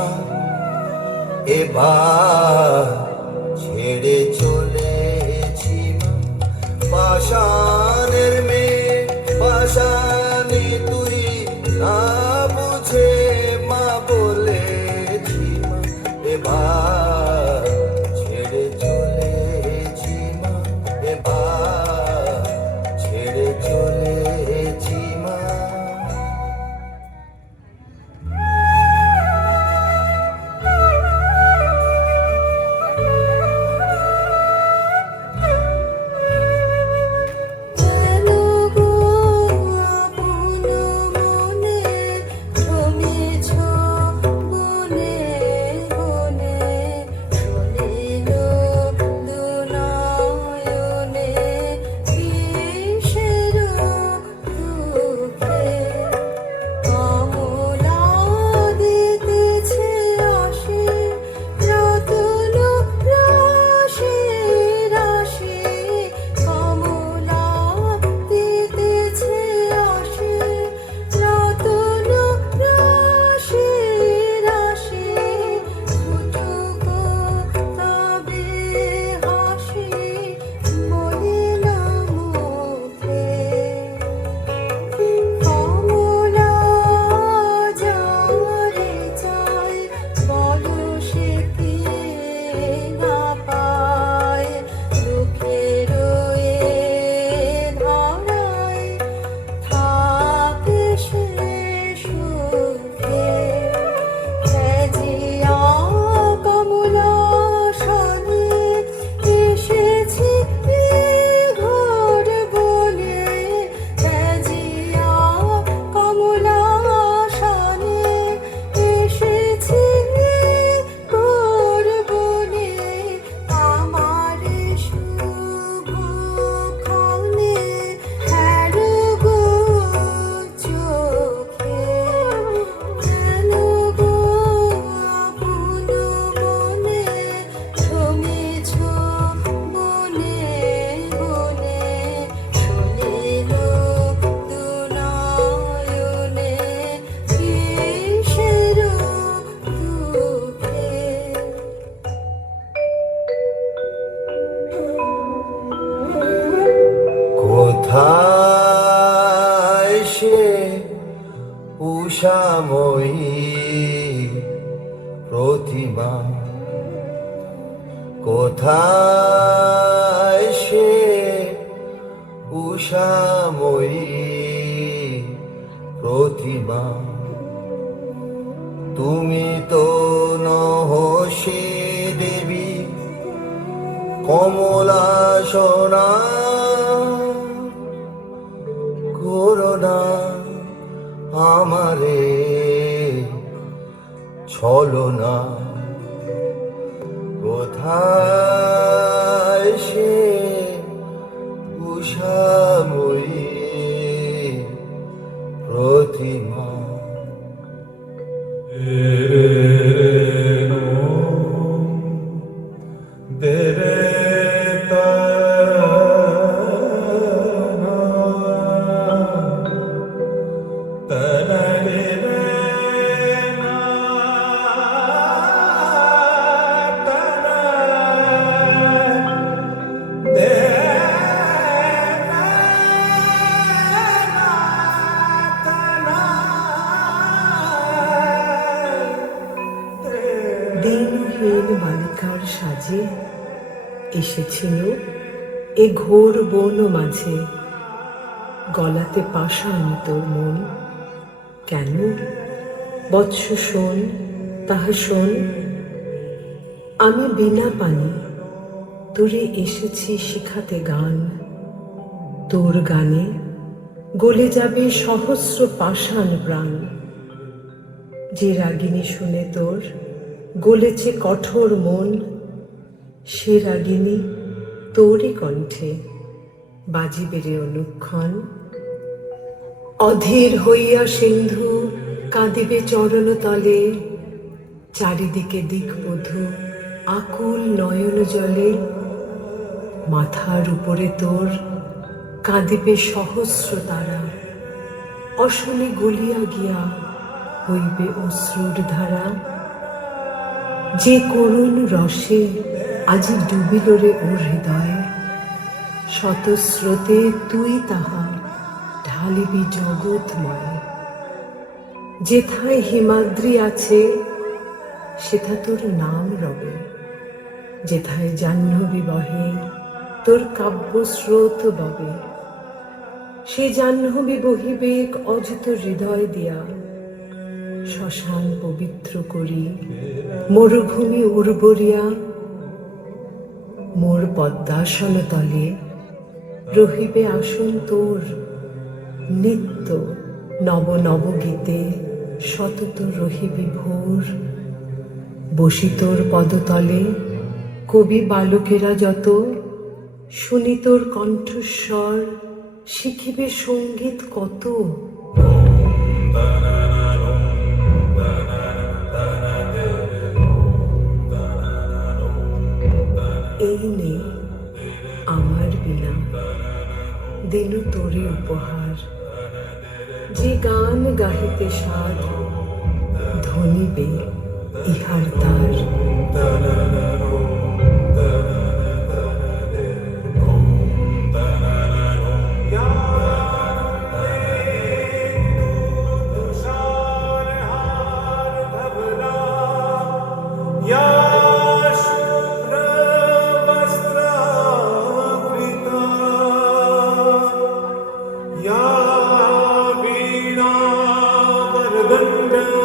মা, এবার ছেড়ে চলেছি মা। পাষাণের মেয়ে পাষাণে তুই, না বুঝে মা বলেছি মা, এবার ছেড়ে চলেছি মা, এবার ছেড়ে চলেছি মা। কোথায় সে উষাময়ী প্রতিমা, কোথায় সে উষাময়ী প্রতিমা? তুমি তো নহ সে দেবী কমলা সোনা, করোনা আমারে ছলনা। কোথায় সে উষাময়ী প্রতিমা? দিনহীন বালিকার সাজে এসেছিল এ ঘোর বন মাঝে, গলাতে পাষাণ তোর মন কেন? বৎস শোন, তাহা শোন, আমি বিনা পানি তোরে এসেছি শিখাতে গান। তোর গানে গলে যাবে সহস্র পাষাণ প্রাণ। যে রাগিনী শুনে তোর গলেছে কঠোর মন, সে রাগিনী তোরই কণ্ঠে বাজিবে রে অনুক্ষণ। অধীর হইয়া সিন্ধু কাঁদিবে চরণ তলে, চারিদিকে দিকবধূ আকুল নয়ন জলে। মাথার উপরে তোর কাঁদিবে সহস্র তারা, অশনে গলিয়া গিয়া হইবে অশ্রুর ধারা। যে করুণ রসে আজি ডুবিল রে ওর হৃদয়, শতস্রোতে তুই তাহা ঢালিবি জগৎময়। যেথায় হিমাদ্রি আছে সেথা তোর নাম রবে, যেথায় জাহ্নবী বহে তোর কাব্যস্রোত ববে। সে জাহ্নবী বহিবে অযুত হৃদয় দিয়া, শ্মশান পবিত্র করি মরুভূমি উর্বরিয়া। মোর পদ্মাসন তলে রহিবে আসন তোর, নিত্য নব নব গীতে সতত রহিবি ভোর। বসি তোর পদতলে কবি বালকেরা যত, শুনি তোর কণ্ঠস্বর শিখিবে সঙ্গীত কত। এই নে আমার বিনা দিল তোরে উপহার, যে গান গাহিতে সাধ ধনিবে ইহার তার। या वीणा वरदण्ड